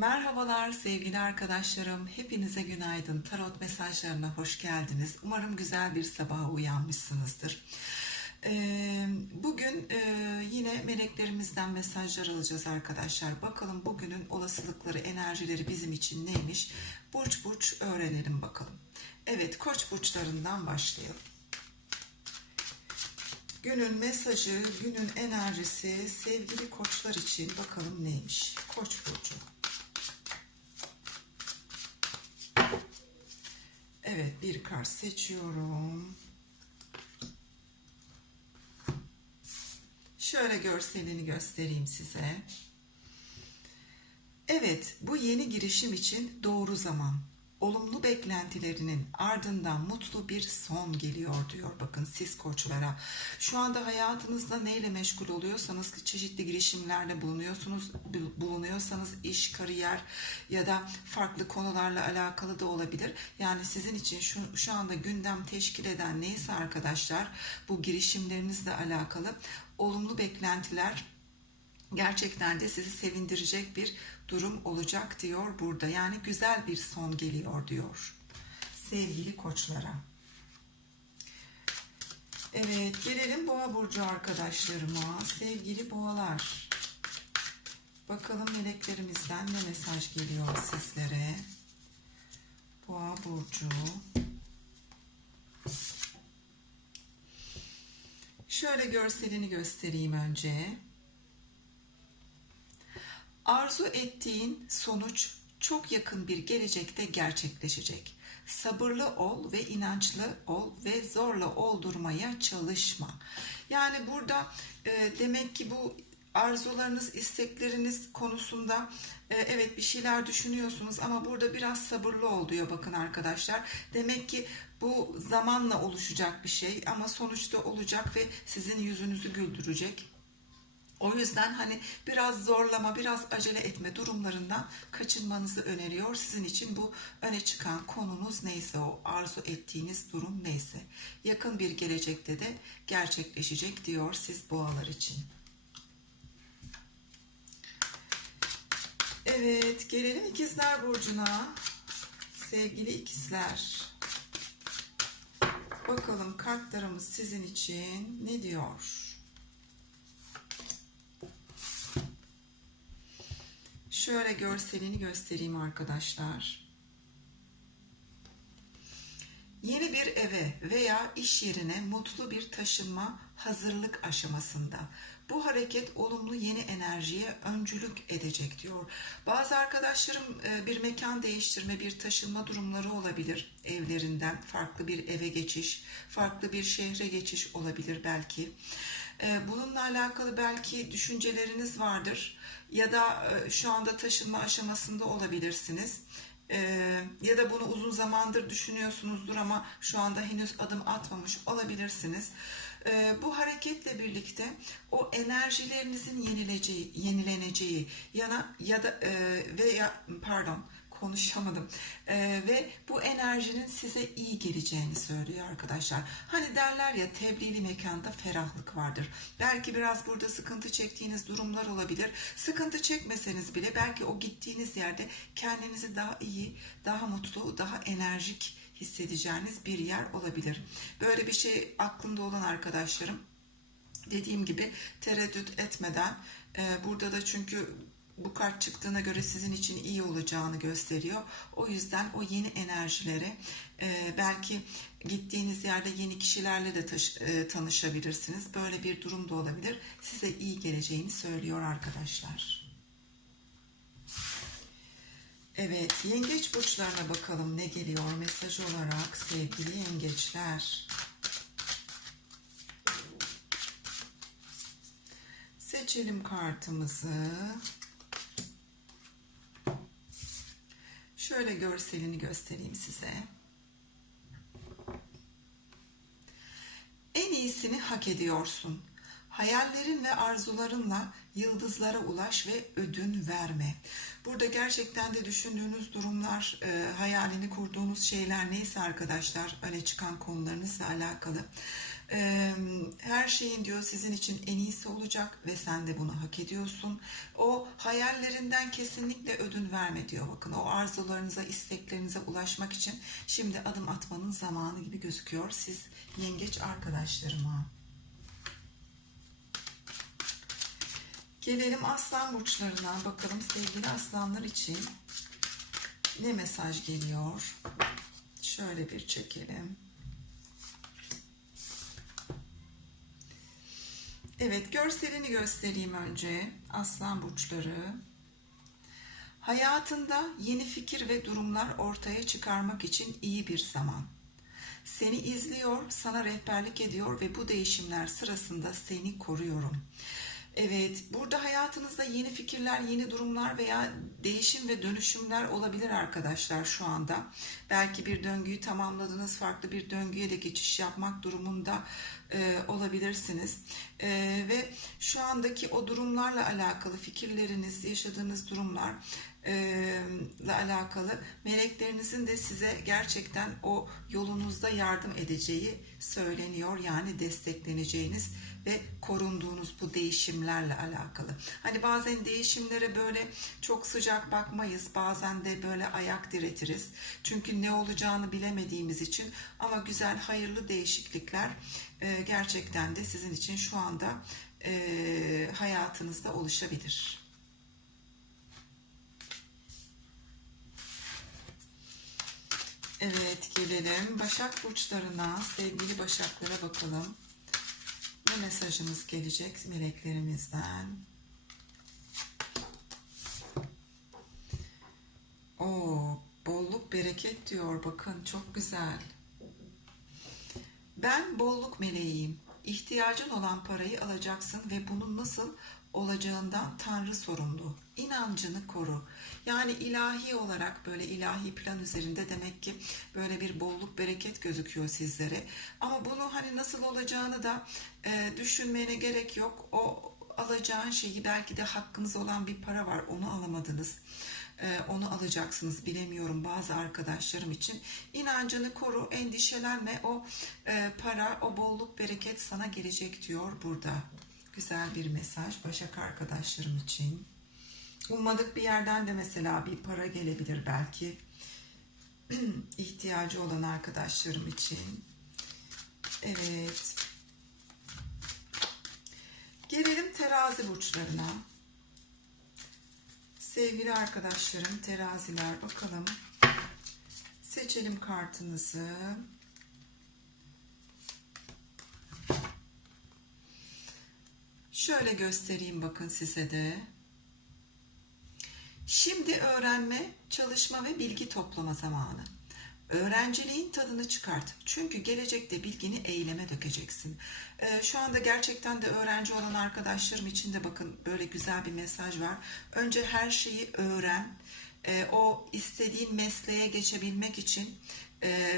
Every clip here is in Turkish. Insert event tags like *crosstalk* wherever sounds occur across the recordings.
Merhabalar sevgili arkadaşlarım. Hepinize günaydın. Tarot mesajlarına hoş geldiniz. Umarım güzel bir sabaha uyanmışsınızdır. Ee, bugün e, yine meleklerimizden mesajlar alacağız arkadaşlar. Bakalım bugünün olasılıkları, enerjileri bizim için neymiş? Burç burç öğrenelim bakalım. Evet, koç burçlarından başlayalım. Günün mesajı, günün enerjisi sevgili koçlar için bakalım neymiş? Koç burcu. Evet, bir kart seçiyorum. Şöyle görselini göstereyim size. Evet, bu yeni girişim için doğru zaman. Olumlu beklentilerinin ardından mutlu bir son geliyor diyor. Bakın siz koçlara. Şu anda hayatınızda neyle meşgul oluyorsanız çeşitli girişimlerle bulunuyorsunuz, bulunuyorsanız iş, kariyer ya da farklı konularla alakalı da olabilir. Yani sizin için şu, şu anda gündem teşkil eden neyse arkadaşlar bu girişimlerinizle alakalı olumlu beklentiler gerçekten de sizi sevindirecek bir durum olacak diyor burada. Yani güzel bir son geliyor diyor sevgili koçlara. Evet gelelim boğa burcu arkadaşlarıma. Sevgili boğalar. Bakalım meleklerimizden ne mesaj geliyor sizlere. Boğa burcu. Şöyle görselini göstereyim önce. Arzu ettiğin sonuç çok yakın bir gelecekte gerçekleşecek. Sabırlı ol ve inançlı ol ve zorla oldurmaya çalışma. Yani burada e, demek ki bu arzularınız, istekleriniz konusunda e, evet bir şeyler düşünüyorsunuz ama burada biraz sabırlı ol diyor bakın arkadaşlar. Demek ki bu zamanla oluşacak bir şey ama sonuçta olacak ve sizin yüzünüzü güldürecek. O yüzden hani biraz zorlama, biraz acele etme durumlarından kaçınmanızı öneriyor. Sizin için bu öne çıkan konunuz neyse o arzu ettiğiniz durum neyse yakın bir gelecekte de gerçekleşecek diyor siz boğalar için. Evet gelelim ikizler burcuna. Sevgili ikizler. Bakalım kartlarımız sizin için ne diyor? Şöyle görselini göstereyim arkadaşlar. Yeni bir eve veya iş yerine mutlu bir taşınma hazırlık aşamasında. Bu hareket olumlu yeni enerjiye öncülük edecek diyor. Bazı arkadaşlarım e, bir mekan değiştirme, bir taşınma durumları olabilir evlerinden. Farklı bir eve geçiş, farklı bir şehre geçiş olabilir belki. E, bununla alakalı belki düşünceleriniz vardır ya da e, şu anda taşınma aşamasında olabilirsiniz. Ee, ya da bunu uzun zamandır düşünüyorsunuzdur ama şu anda henüz adım atmamış olabilirsiniz. Ee, bu hareketle birlikte o enerjilerinizin yenileceği, yenileneceği yana ya da e, veya pardon konuşamadım. Ee, ve bu enerjinin size iyi geleceğini söylüyor arkadaşlar. Hani derler ya tebliğli mekanda ferahlık vardır. Belki biraz burada sıkıntı çektiğiniz durumlar olabilir. Sıkıntı çekmeseniz bile belki o gittiğiniz yerde kendinizi daha iyi, daha mutlu, daha enerjik hissedeceğiniz bir yer olabilir. Böyle bir şey aklında olan arkadaşlarım dediğim gibi tereddüt etmeden e, burada da çünkü bu kart çıktığına göre sizin için iyi olacağını gösteriyor. O yüzden o yeni enerjileri e, belki gittiğiniz yerde yeni kişilerle de taş, e, tanışabilirsiniz. Böyle bir durum da olabilir. Size iyi geleceğini söylüyor arkadaşlar. Evet, yengeç burçlarına bakalım ne geliyor mesaj olarak sevgili yengeçler. Seçelim kartımızı. Şöyle görselini göstereyim size. En iyisini hak ediyorsun. Hayallerin ve arzularınla yıldızlara ulaş ve ödün verme. Burada gerçekten de düşündüğünüz durumlar, e, hayalini kurduğunuz şeyler neyse arkadaşlar öne çıkan konularınızla alakalı. Her şeyin diyor sizin için en iyisi olacak ve sen de bunu hak ediyorsun. O hayallerinden kesinlikle ödün verme diyor. Bakın o arzularınıza, isteklerinize ulaşmak için şimdi adım atmanın zamanı gibi gözüküyor siz yengeç arkadaşlarıma. Gelelim aslan burçlarına bakalım sevgili aslanlar için ne mesaj geliyor? Şöyle bir çekelim. Evet, görselini göstereyim önce. Aslan burçları. Hayatında yeni fikir ve durumlar ortaya çıkarmak için iyi bir zaman. Seni izliyor, sana rehberlik ediyor ve bu değişimler sırasında seni koruyorum. Evet, burada hayatınızda yeni fikirler, yeni durumlar veya değişim ve dönüşümler olabilir arkadaşlar şu anda. Belki bir döngüyü tamamladınız, farklı bir döngüye de geçiş yapmak durumunda e, olabilirsiniz. E, ve şu andaki o durumlarla alakalı fikirleriniz, yaşadığınız durumlar ile alakalı meleklerinizin de size gerçekten o yolunuzda yardım edeceği söyleniyor. Yani destekleneceğiniz ve korunduğunuz bu değişimlerle alakalı. Hani bazen değişimlere böyle çok sıcak bakmayız. Bazen de böyle ayak diretiriz. Çünkü ne olacağını bilemediğimiz için ama güzel hayırlı değişiklikler e, gerçekten de sizin için şu anda e, hayatınızda oluşabilir. Evet gelelim Başak burçlarına sevgili Başaklara bakalım. Ne mesajımız gelecek meleklerimizden? O bolluk bereket diyor bakın çok güzel. Ben bolluk meleğiyim. İhtiyacın olan parayı alacaksın ve bunun nasıl olacağından Tanrı sorumlu. İnancını koru. Yani ilahi olarak böyle ilahi plan üzerinde demek ki böyle bir bolluk bereket gözüküyor sizlere. Ama bunu hani nasıl olacağını da e, düşünmene gerek yok. O alacağın şeyi belki de hakkınız olan bir para var onu alamadınız. E, onu alacaksınız bilemiyorum bazı arkadaşlarım için. İnancını koru, endişelenme. O e, para, o bolluk bereket sana gelecek diyor burada. Güzel bir mesaj Başak arkadaşlarım için. Ummadık bir yerden de mesela bir para gelebilir belki. *clears throat* ihtiyacı olan arkadaşlarım için. Evet. Gelelim terazi burçlarına. Sevgili arkadaşlarım teraziler bakalım. Seçelim kartınızı. Şöyle göstereyim bakın size de. Şimdi öğrenme, çalışma ve bilgi toplama zamanı. Öğrenciliğin tadını çıkart. Çünkü gelecekte bilgini eyleme dökeceksin. Ee, şu anda gerçekten de öğrenci olan arkadaşlarım için de bakın böyle güzel bir mesaj var. Önce her şeyi öğren. Ee, o istediğin mesleğe geçebilmek için e,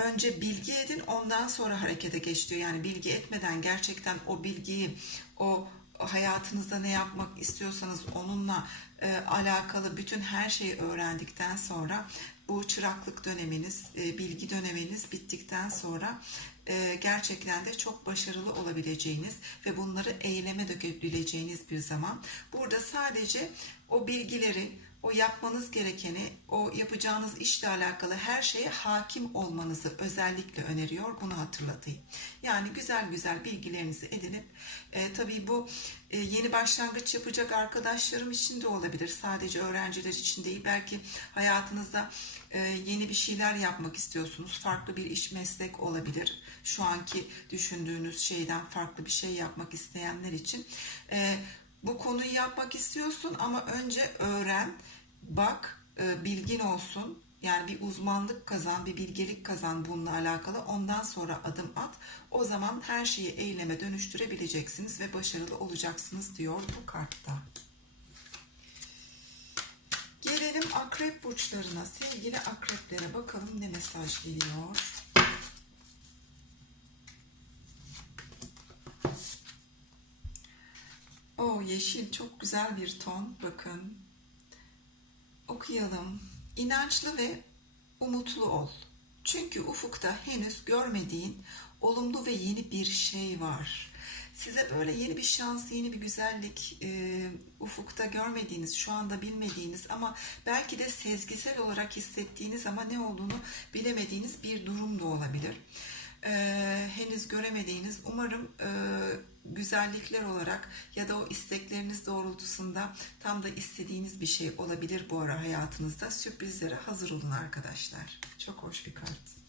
önce bilgi edin ondan sonra harekete geç diyor. Yani bilgi etmeden gerçekten o bilgiyi o hayatınızda ne yapmak istiyorsanız onunla e, alakalı bütün her şeyi öğrendikten sonra bu çıraklık döneminiz, e, bilgi döneminiz bittikten sonra e, gerçekten de çok başarılı olabileceğiniz ve bunları eyleme dökebileceğiniz bir zaman. Burada sadece o bilgileri o yapmanız gerekeni, o yapacağınız işle alakalı her şeye hakim olmanızı özellikle öneriyor. Bunu hatırlatayım. Yani güzel güzel bilgilerinizi edinip e, tabii bu e, yeni başlangıç yapacak arkadaşlarım için de olabilir. Sadece öğrenciler için değil. Belki hayatınızda e, yeni bir şeyler yapmak istiyorsunuz. Farklı bir iş meslek olabilir. Şu anki düşündüğünüz şeyden farklı bir şey yapmak isteyenler için. E, bu konuyu yapmak istiyorsun ama önce öğren, bak, e, bilgin olsun. Yani bir uzmanlık kazan, bir bilgelik kazan bununla alakalı. Ondan sonra adım at. O zaman her şeyi eyleme dönüştürebileceksiniz ve başarılı olacaksınız diyor bu kartta. Gelelim akrep burçlarına. Sevgili akreplere bakalım ne mesaj geliyor. O yeşil çok güzel bir ton. Bakın. Okuyalım. İnançlı ve umutlu ol. Çünkü ufukta henüz görmediğin olumlu ve yeni bir şey var. Size böyle yeni bir şans, yeni bir güzellik, e, ufukta görmediğiniz, şu anda bilmediğiniz ama belki de sezgisel olarak hissettiğiniz ama ne olduğunu bilemediğiniz bir durum da olabilir. E, henüz göremediğiniz, umarım e, güzellikler olarak ya da o istekleriniz doğrultusunda tam da istediğiniz bir şey olabilir bu ara hayatınızda. Sürprizlere hazır olun arkadaşlar. Çok hoş bir kart.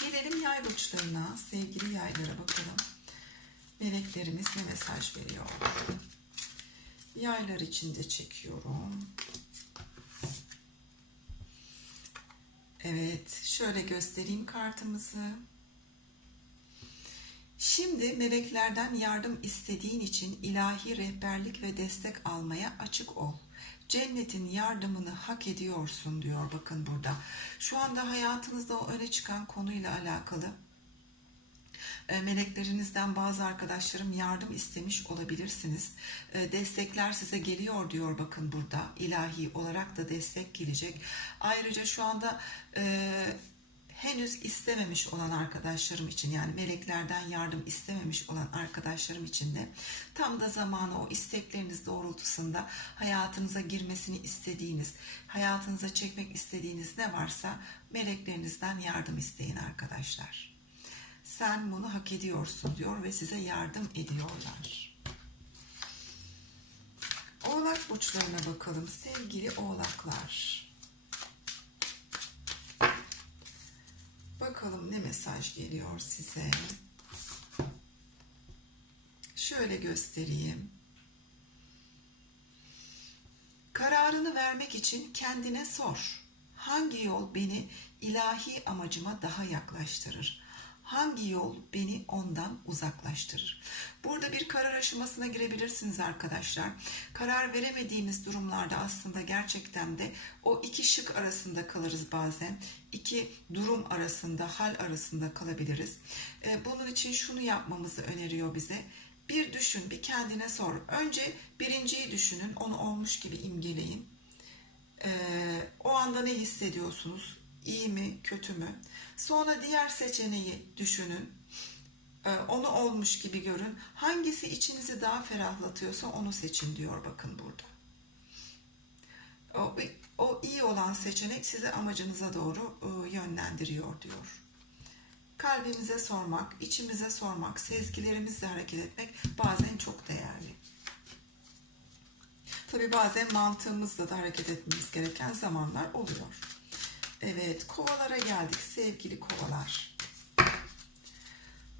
Gelelim yay burçlarına, sevgili yaylara bakalım. Meleklerimiz ne mesaj veriyor? Yaylar içinde çekiyorum. Evet, şöyle göstereyim kartımızı. Şimdi meleklerden yardım istediğin için ilahi rehberlik ve destek almaya açık ol. Cennetin yardımını hak ediyorsun diyor bakın burada. Şu anda hayatınızda o öne çıkan konuyla alakalı e, meleklerinizden bazı arkadaşlarım yardım istemiş olabilirsiniz. E, Destekler size geliyor diyor bakın burada. İlahi olarak da destek gelecek. Ayrıca şu anda e, henüz istememiş olan arkadaşlarım için yani meleklerden yardım istememiş olan arkadaşlarım için de tam da zamanı o istekleriniz doğrultusunda hayatınıza girmesini istediğiniz, hayatınıza çekmek istediğiniz ne varsa meleklerinizden yardım isteyin arkadaşlar. Sen bunu hak ediyorsun diyor ve size yardım ediyorlar. Oğlak burçlarına bakalım sevgili oğlaklar. Bakalım ne mesaj geliyor size. Şöyle göstereyim. Kararını vermek için kendine sor. Hangi yol beni ilahi amacıma daha yaklaştırır? Hangi yol beni ondan uzaklaştırır? Burada bir karar aşamasına girebilirsiniz arkadaşlar. Karar veremediğimiz durumlarda aslında gerçekten de o iki şık arasında kalırız bazen. İki durum arasında, hal arasında kalabiliriz. Ee, Bunun için şunu yapmamızı öneriyor bize. Bir düşün, bir kendine sor. Önce birinciyi düşünün, onu olmuş gibi imgeleyin. Ee, o anda ne hissediyorsunuz? İyi mi, kötü mü? Sonra diğer seçeneği düşünün. Ee, onu olmuş gibi görün. Hangisi içinizi daha ferahlatıyorsa onu seçin diyor bakın burada. O, o iyi olan seçenek sizi amacınıza doğru e, yönlendiriyor diyor. Kalbimize sormak, içimize sormak, sezgilerimizle hareket etmek bazen çok değerli. Tabi bazen mantığımızla da hareket etmemiz gereken zamanlar oluyor. Evet, kovalara geldik sevgili kovalar.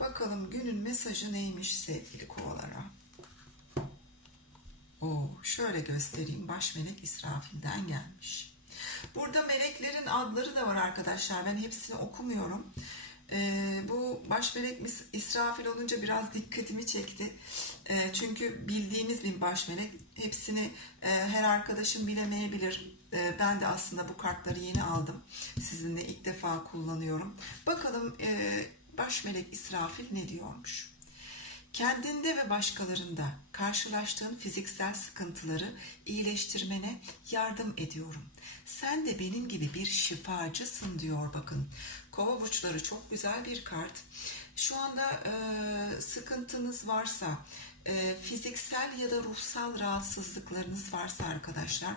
Bakalım günün mesajı neymiş sevgili kovalara. Oo, şöyle göstereyim. Baş melek İsrafil'den gelmiş. Burada meleklerin adları da var arkadaşlar. Ben hepsini okumuyorum. Ee, bu baş melek İsrafil olunca biraz dikkatimi çekti. Ee, çünkü bildiğimiz bir baş melek. Hepsini e, her arkadaşım bilemeyebilir. Ee, ben de aslında bu kartları yeni aldım. Sizinle ilk defa kullanıyorum. Bakalım e, baş melek İsrafil ne diyormuş? Kendinde ve başkalarında karşılaştığın fiziksel sıkıntıları iyileştirmene yardım ediyorum. Sen de benim gibi bir şifacısın diyor bakın. Kova burçları çok güzel bir kart. Şu anda e, sıkıntınız varsa, e, fiziksel ya da ruhsal rahatsızlıklarınız varsa arkadaşlar,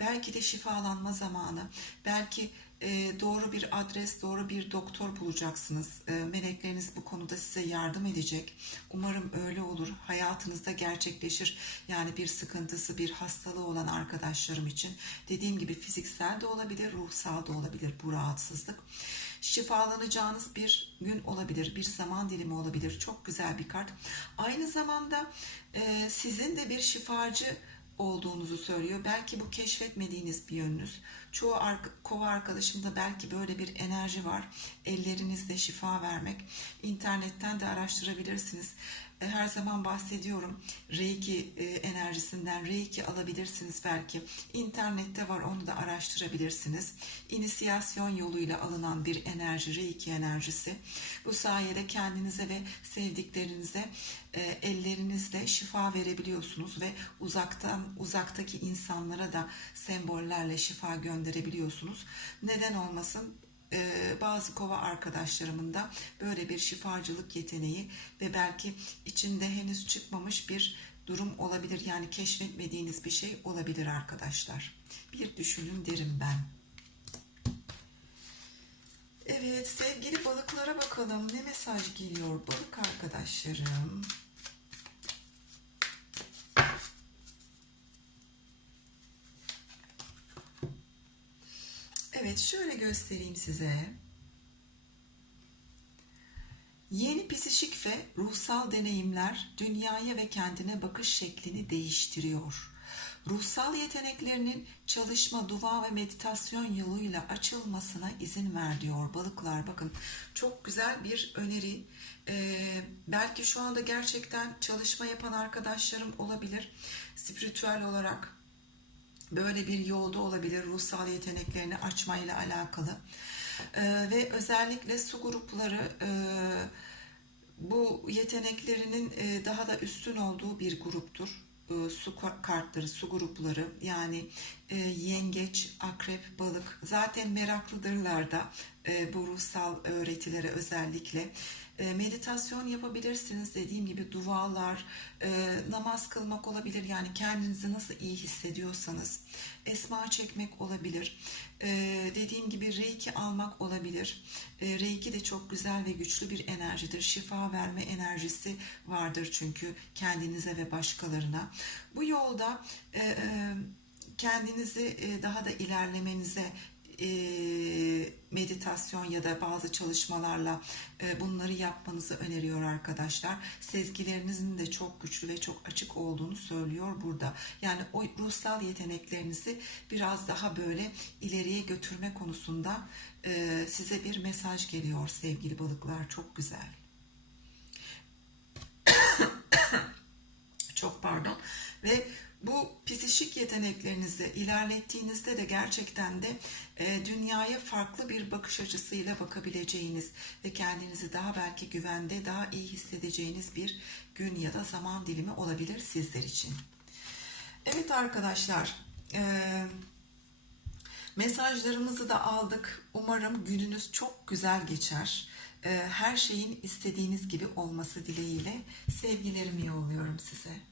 belki de şifalanma zamanı, belki e, doğru bir adres, doğru bir doktor bulacaksınız. E, melekleriniz bu konuda size yardım edecek. Umarım öyle olur. Hayatınızda gerçekleşir. Yani bir sıkıntısı, bir hastalığı olan arkadaşlarım için. Dediğim gibi fiziksel de olabilir, ruhsal da olabilir bu rahatsızlık. Şifalanacağınız bir gün olabilir, bir zaman dilimi olabilir. Çok güzel bir kart. Aynı zamanda e, sizin de bir şifacı olduğunuzu söylüyor. Belki bu keşfetmediğiniz bir yönünüz. Çoğu kova arkadaşımda belki böyle bir enerji var. Ellerinizde şifa vermek. İnternetten de araştırabilirsiniz. E, her zaman bahsediyorum. Reiki e, enerjisinden Reiki alabilirsiniz belki. İnternette var onu da araştırabilirsiniz. İnisiyasyon yoluyla alınan bir enerji Reiki enerjisi. Bu sayede kendinize ve sevdiklerinize e, ellerinizle şifa verebiliyorsunuz ve uzaktan uzaktaki insanlara da sembollerle şifa gönderebiliyorsunuz. Neden olmasın? E, bazı kova arkadaşlarımın da böyle bir şifacılık yeteneği ve belki içinde henüz çıkmamış bir durum olabilir. Yani keşfetmediğiniz bir şey olabilir arkadaşlar. Bir düşünün derim ben. Evet sevgili balıklara bakalım ne mesaj geliyor balık arkadaşlarım. Evet şöyle göstereyim size. Yeni psikik ve ruhsal deneyimler dünyaya ve kendine bakış şeklini değiştiriyor. Ruhsal yeteneklerinin çalışma, dua ve meditasyon yoluyla açılmasına izin ver diyor balıklar. Bakın çok güzel bir öneri. Ee, belki şu anda gerçekten çalışma yapan arkadaşlarım olabilir. Spiritüel olarak böyle bir yolda olabilir ruhsal yeteneklerini açmayla alakalı. Ee, ve özellikle su grupları e, bu yeteneklerinin e, daha da üstün olduğu bir gruptur. E, su kartları, su grupları yani e, yengeç, akrep, balık zaten meraklıdırlar da e, bu ruhsal öğretilere özellikle. E, meditasyon yapabilirsiniz dediğim gibi dualar, e, namaz kılmak olabilir yani kendinizi nasıl iyi hissediyorsanız esma çekmek olabilir. E, dediğim gibi reiki almak olabilir. Reiki de çok güzel ve güçlü bir enerjidir. Şifa verme enerjisi vardır çünkü kendinize ve başkalarına. Bu yolda kendinizi daha da ilerlemenize e, meditasyon ya da bazı çalışmalarla e, bunları yapmanızı öneriyor arkadaşlar. Sezgilerinizin de çok güçlü ve çok açık olduğunu söylüyor burada. Yani o ruhsal yeteneklerinizi biraz daha böyle ileriye götürme konusunda e, size bir mesaj geliyor sevgili balıklar. Çok güzel. *coughs* çok pardon. Ve yeteneklerinizi ilerlettiğinizde de gerçekten de e, dünyaya farklı bir bakış açısıyla bakabileceğiniz ve kendinizi daha belki güvende, daha iyi hissedeceğiniz bir gün ya da zaman dilimi olabilir sizler için. Evet arkadaşlar, e, mesajlarımızı da aldık. Umarım gününüz çok güzel geçer. E, her şeyin istediğiniz gibi olması dileğiyle sevgilerimi yolluyorum size.